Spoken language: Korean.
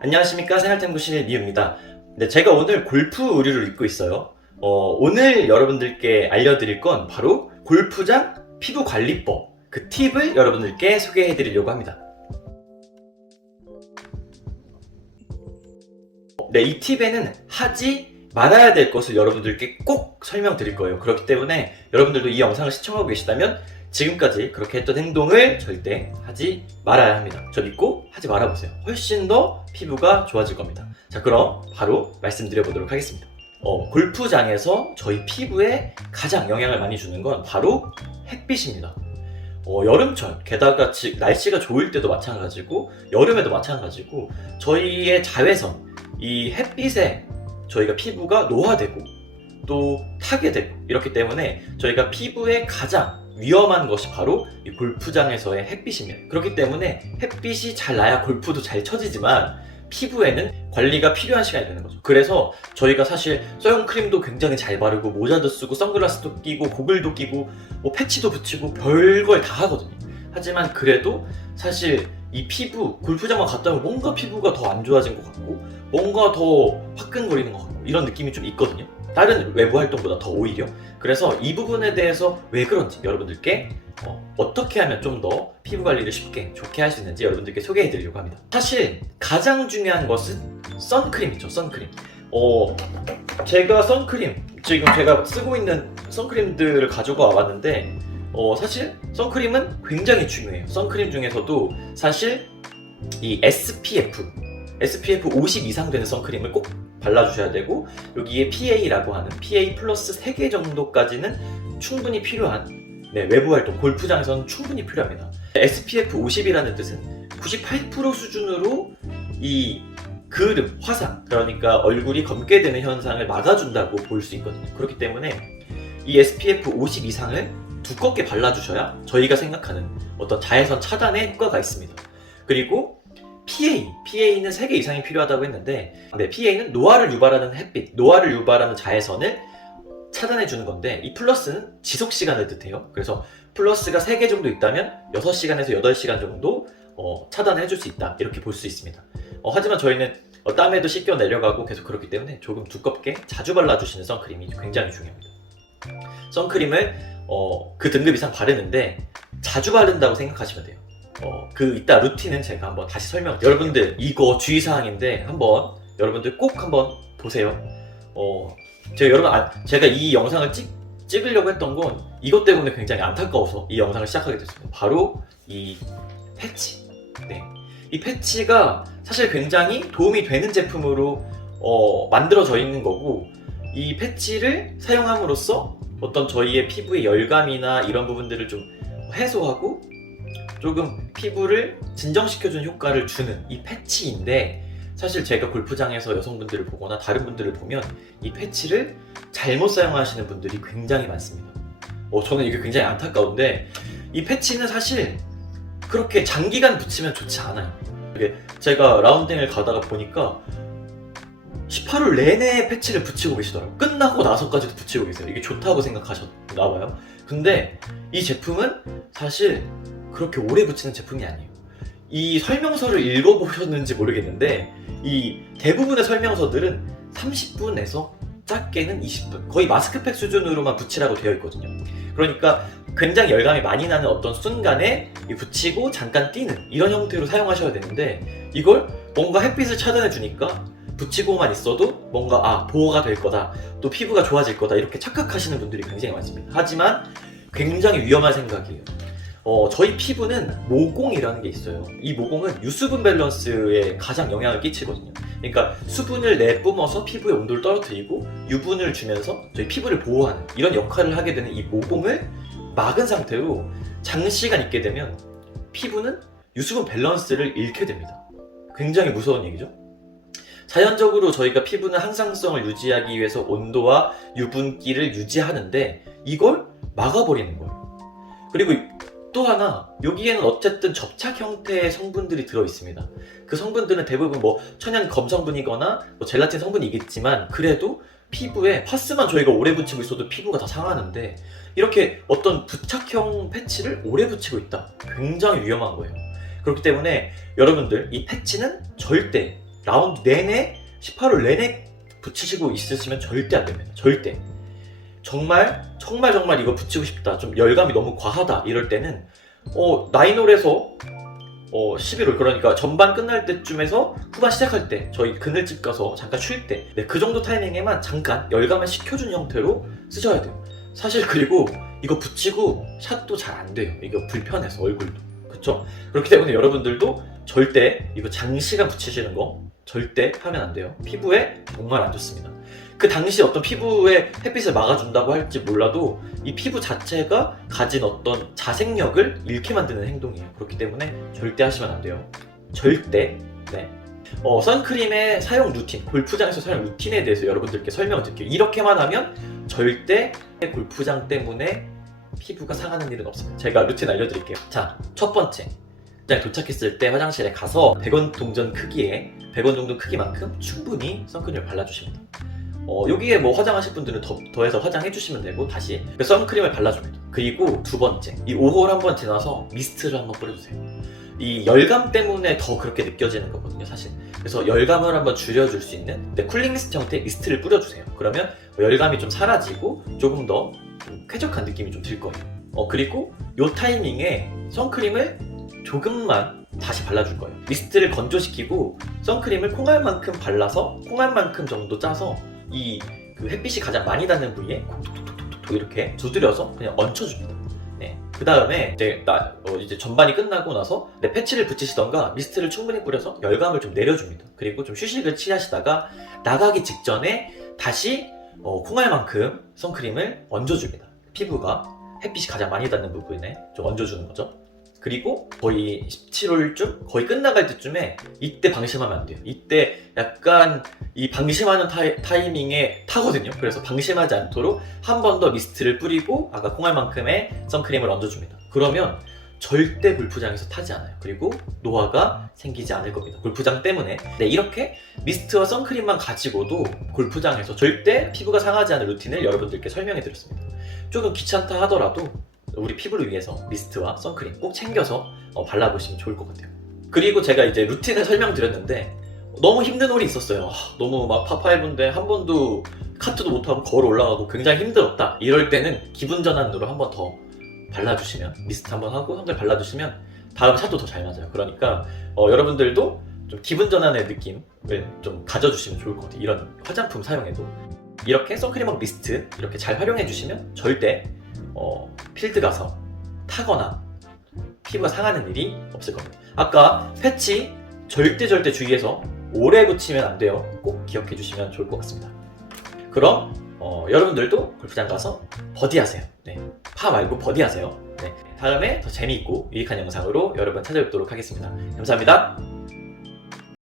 안녕하십니까 생활탐구실의 미우입니다. 네, 제가 오늘 골프 의류를 입고 있어요. 어, 오늘 여러분들께 알려드릴 건 바로 골프장 피부 관리법 그 팁을 여러분들께 소개해 드리려고 합니다. 네, 이 팁에는 하지 말아야 될 것을 여러분들께 꼭 설명드릴 거예요. 그렇기 때문에 여러분들도 이 영상을 시청하고 계시다면 지금까지 그렇게 했던 행동을 절대 하지 말아야 합니다. 저 믿고 하지 말아보세요. 훨씬 더 피부가 좋아질 겁니다. 자, 그럼 바로 말씀드려 보도록 하겠습니다. 어, 골프장에서 저희 피부에 가장 영향을 많이 주는 건 바로 햇빛입니다. 어, 여름철, 게다가 지- 날씨가 좋을 때도 마찬가지고, 여름에도 마찬가지고, 저희의 자외선, 이 햇빛에 저희가 피부가 노화되고, 또 타게 되고, 이렇기 때문에 저희가 피부에 가장 위험한 것이 바로 이 골프장에서의 햇빛입니다. 그렇기 때문에 햇빛이 잘 나야 골프도 잘 쳐지지만 피부에는 관리가 필요한 시간이 되는 거죠. 그래서 저희가 사실 소형크림도 굉장히 잘 바르고 모자도 쓰고 선글라스도 끼고 고글도 끼고 뭐 패치도 붙이고 별걸 다 하거든요. 하지만 그래도 사실 이 피부 골프장만 갔다 오면 뭔가 피부가 더 안 좋아진 것 같고 뭔가 더 화끈거리는 것 같고 이런 느낌이 좀 있거든요. 다른 외부 활동보다 더 오히려 그래서 이 부분에 대해서 왜 그런지 여러분들께 어, 떻게 하면 좀 더 피부 관리를 쉽게 좋게 할 수 있는지 여러분들께 소개해 드리려고 합니다. 사실 가장 중요한 것은 선크림이죠. 선크림. 어, 제가 선크림 지금 제가 쓰고 있는 선크림들을 가지고 와봤는데 어, 사실 선크림은 굉장히 중요해요. 선크림 중에서도 사실 이 SPF SPF 50 이상 되는 선크림을 꼭 발라주셔야 되고 여기에 PA라고 하는 PA 플러스 3개 정도까지는 충분히 필요한 네, 외부 활동, 골프장에서는 충분히 필요합니다. SPF 50이라는 뜻은 98% 수준으로 이 그름, 화상, 그러니까 얼굴이 검게 되는 현상을 막아준다고 볼 수 있거든요. 그렇기 때문에 이 SPF 50 이상을 두껍게 발라주셔야 저희가 생각하는 어떤 자외선 차단에 효과가 있습니다. 그리고 PA, PA는 3개 이상이 필요하다고 했는데, 네, PA는 노화를 유발하는 햇빛, 노화를 유발하는 자외선을 차단해 주는 건데, 이 플러스는 지속 시간을 뜻해요. 그래서 플러스가 3개 정도 있다면 6시간에서 8시간 정도 어, 차단해 줄 수 있다. 이렇게 볼 수 있습니다. 어, 하지만 저희는 어, 땀에도 씻겨 내려가고 계속 그렇기 때문에 조금 두껍게 자주 발라주시는 선크림이 굉장히 중요합니다. 선크림을 어, 그 등급 이상 바르는데 자주 바른다고 생각하시면 돼요. 어, 그 이따 루틴은 제가 한번 다시 설명. 여러분들 이거 주의사항인데 한번 여러분들 꼭 한번 보세요. 어, 제가 여러분 아, 제가 이 영상을 찍 찍으려고 했던 건 이것 때문에 굉장히 안타까워서 이 영상을 시작하게 됐습니다. 바로 이 패치. 네. 이 패치가 사실 굉장히 도움이 되는 제품으로 어, 만들어져 있는 거고 이 패치를 사용함으로써 어떤 저희의 피부의 열감이나 이런 부분들을 좀 해소하고 조금 피부를 진정시켜주는 효과를 주는 이 패치인데 사실 제가 골프장에서 여성분들을 보거나 다른 분들을 보면 이 패치를 잘못 사용하시는 분들이 굉장히 많습니다. 어, 저는 이게 굉장히 안타까운데 이 패치는 사실 그렇게 장기간 붙이면 좋지 않아요. 제가 라운딩을 가다가 보니까 18홀 내내 패치를 붙이고 계시더라고요. 끝나고 나서까지도 붙이고 계세요. 이게 좋다고 생각하셨나 봐요. 근데 이 제품은 사실 그렇게 오래 붙이는 제품이 아니에요. 이 설명서를 읽어보셨는지 모르겠는데 이 대부분의 설명서들은 30분에서 짧게는 20분 거의 마스크팩 수준으로만 붙이라고 되어 있거든요. 그러니까 굉장히 열감이 많이 나는 어떤 순간에 이 붙이고 잠깐 뛰는 이런 형태로 사용하셔야 되는데 이걸 뭔가 햇빛을 차단해 주니까 붙이고만 있어도 뭔가 아 보호가 될 거다 또 피부가 좋아질 거다 이렇게 착각하시는 분들이 굉장히 많습니다. 하지만 굉장히 위험한 생각이에요. 어, 저희 피부는 모공이라는 게 있어요. 이 모공은 유수분 밸런스에 가장 영향을 끼치거든요. 그러니까 수분을 내뿜어서 피부의 온도를 떨어뜨리고 유분을 주면서 저희 피부를 보호하는 이런 역할을 하게 되는 이 모공을 막은 상태로 장시간 있게 되면 피부는 유수분 밸런스를 잃게 됩니다. 굉장히 무서운 얘기죠. 자연적으로 저희가 피부는 항상성을 유지하기 위해서 온도와 유분기를 유지하는데 이걸 막아버리는 거예요. 그리고 또 하나 여기에는 어쨌든 접착 형태의 성분들이 들어 있습니다. 그 성분들은 대부분 뭐 천연 검 성분이거나 뭐 젤라틴 성분이겠지만 그래도 피부에 파스만 저희가 오래 붙이고 있어도 피부가 다 상하는데 이렇게 어떤 부착형 패치를 오래 붙이고 있다. 굉장히 위험한 거예요. 그렇기 때문에 여러분들 이 패치는 절대 라운드 내내 18홀 내내 붙이시고 있으시면 절대 안 됩니다. 절대. 정말 정말 정말 이거 붙이고 싶다. 좀 열감이 너무 과하다. 이럴 때는 어 나인홀에서 어 11홀 그러니까 전반 끝날 때쯤에서 후반 시작할 때 저희 그늘집 가서 잠깐 쉴때 네, 그 정도 타이밍에만 잠깐 열감을 식혀준 형태로 쓰셔야 돼요. 사실 그리고 이거 붙이고 샷도 잘 안 돼요. 이거 불편해서 얼굴도. 그쵸? 그렇기 때문에 여러분들도 절대 이거 장시간 붙이시는 거 절대 하면 안 돼요. 피부에 정말 안 좋습니다. 그 당시 어떤 피부에 햇빛을 막아준다고 할지 몰라도 이 피부 자체가 가진 어떤 자생력을 잃게 만드는 행동이에요. 그렇기 때문에 절대 하시면 안 돼요. 절대. 네. 어, 선크림의 사용 루틴, 골프장에서 사용 루틴에 대해서 여러분들께 설명을 드릴게요. 이렇게만 하면 절대 골프장 때문에 피부가 상하는 일은 없습니다. 제가 루틴 알려드릴게요. 자, 첫 번째. 장 도착했을 때 화장실에 가서 100원 동전 크기에 100원 정도 크기만큼 충분히 선크림을 발라주십니다. 어, 여기에 뭐 화장하실 분들은 더, 더해서 화장해주시면 되고 다시 그 선크림을 발라줍니다. 그리고 두 번째, 이 5홀 한번 지나서 미스트를 한번 뿌려주세요. 이 열감 때문에 더 그렇게 느껴지는 거거든요, 사실. 그래서 열감을 한번 줄여줄 수 있는 네, 쿨링 미스트 형태의 미스트를 뿌려주세요. 그러면 열감이 좀 사라지고 조금 더 좀 쾌적한 느낌이 좀 들 거예요. 어, 그리고 요 타이밍에 선크림을 조금만 다시 발라줄 거예요. 미스트를 건조시키고 선크림을 콩알만큼 발라서 콩알만큼 정도 짜서 이 그 햇빛이 가장 많이 닿는 부위에 톡톡톡톡톡 이렇게 두드려서 그냥 얹혀줍니다. 네. 그 다음에 이제 나 어, 이제 전반이 끝나고 나서 네, 패치를 붙이시던가 미스트를 충분히 뿌려서 열감을 좀 내려줍니다. 그리고 좀 휴식을 취하시다가 나가기 직전에 다시 어, 콩알만큼 선크림을 얹어줍니다. 피부가 햇빛이 가장 많이 닿는 부분에 좀 얹어주는 거죠. 그리고 거의 17홀쯤 거의 끝나갈 때쯤에 이때 방심하면 안 돼요. 이때 약간 이 방심하는 타이, 타이밍에 타거든요. 그래서 방심하지 않도록 한 번 더 미스트를 뿌리고 아까 콩알만큼의 선크림을 얹어줍니다. 그러면 절대 골프장에서 타지 않아요. 그리고 노화가 생기지 않을 겁니다. 골프장 때문에. 네, 이렇게 미스트와 선크림만 가지고도 골프장에서 절대 피부가 상하지 않을 루틴을 여러분들께 설명해 드렸습니다. 조금 귀찮다 하더라도 우리 피부를 위해서 미스트와 선크림 꼭 챙겨서 어, 발라보시면 좋을 것 같아요. 그리고 제가 이제 루틴을 설명드렸는데 너무 힘든 홀이 있었어요. 하, 너무 막 파5인데 한 번도 카트도 못하고 걸어 올라가고 굉장히 힘들었다. 이럴 때는 기분 전환으로 한 번 더 발라주시면 미스트 한 번 하고 선크림 발라주시면 다음 샷도 더 잘 맞아요. 그러니까 어, 여러분들도 좀 기분 전환의 느낌을 좀 가져주시면 좋을 것 같아요. 이런 화장품 사용해도 이렇게 선크림하고 미스트 이렇게 잘 활용해 주시면 절대 어, 필드 가서 타거나 피부가 상하는 일이 없을 겁니다. 아까 패치 절대 절대 주의해서 오래 붙이면 안 돼요. 꼭 기억해 주시면 좋을 것 같습니다. 그럼 어, 여러분들도 골프장 가서 버디 하세요. 네, 파 말고 버디 하세요. 네, 다음에 더 재미있고 유익한 영상으로 여러분 찾아뵙도록 하겠습니다. 감사합니다.